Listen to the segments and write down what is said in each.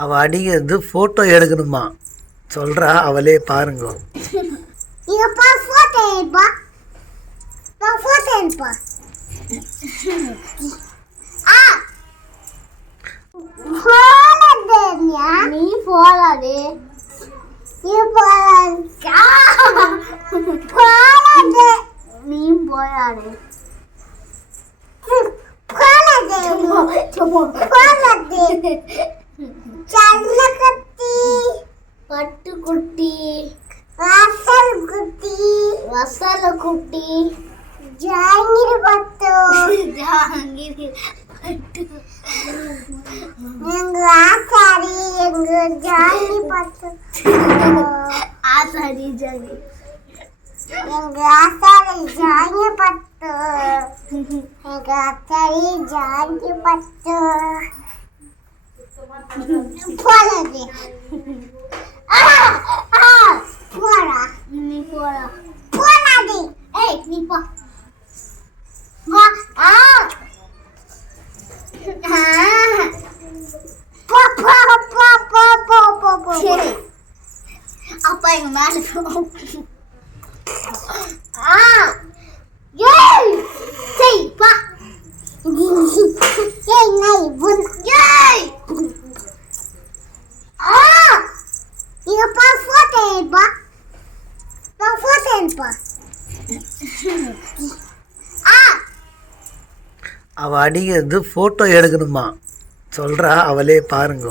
அவள் அடிக்கிறது ஃபோட்டோ எடுக்கணுமா? சொல்கிறா அவளே பாருங்க. நீ போலாது. நீ போலாது. நீ போலாது. போலாது போலாது. சல்லக்கத்தி பட்டு குட்டி வாசல் குட்டி வசல குட்டி ஜாங்கிரி பட்டு ஜாங்கிரி பட்டு எங்க ஆசாரி எங்க ஜாங்கி பட்டு ஆசாரி ஜாங்கி எங்க ஆசாரி ஜாங்கி பட்டு எங்க ஆசாரி ஜாங்கி பட்டு அப்பா எங்க மேல போ ஆ அவ அடிக்கிறது ஃபோட்டோ எடுக்கணுமா? சொல்றா அவளே பாருங்க.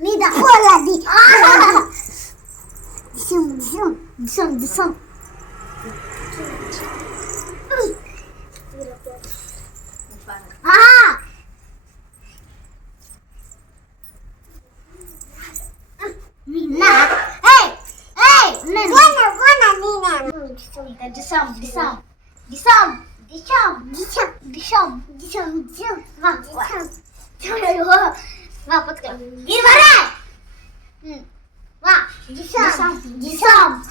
நீ dişam, dişam, dişam, dişam, dişam, dişam, dişam, dişam, dişam, vam, dişam. Чего? Вам подскажу. Дивара! Ва! Десам! Десам!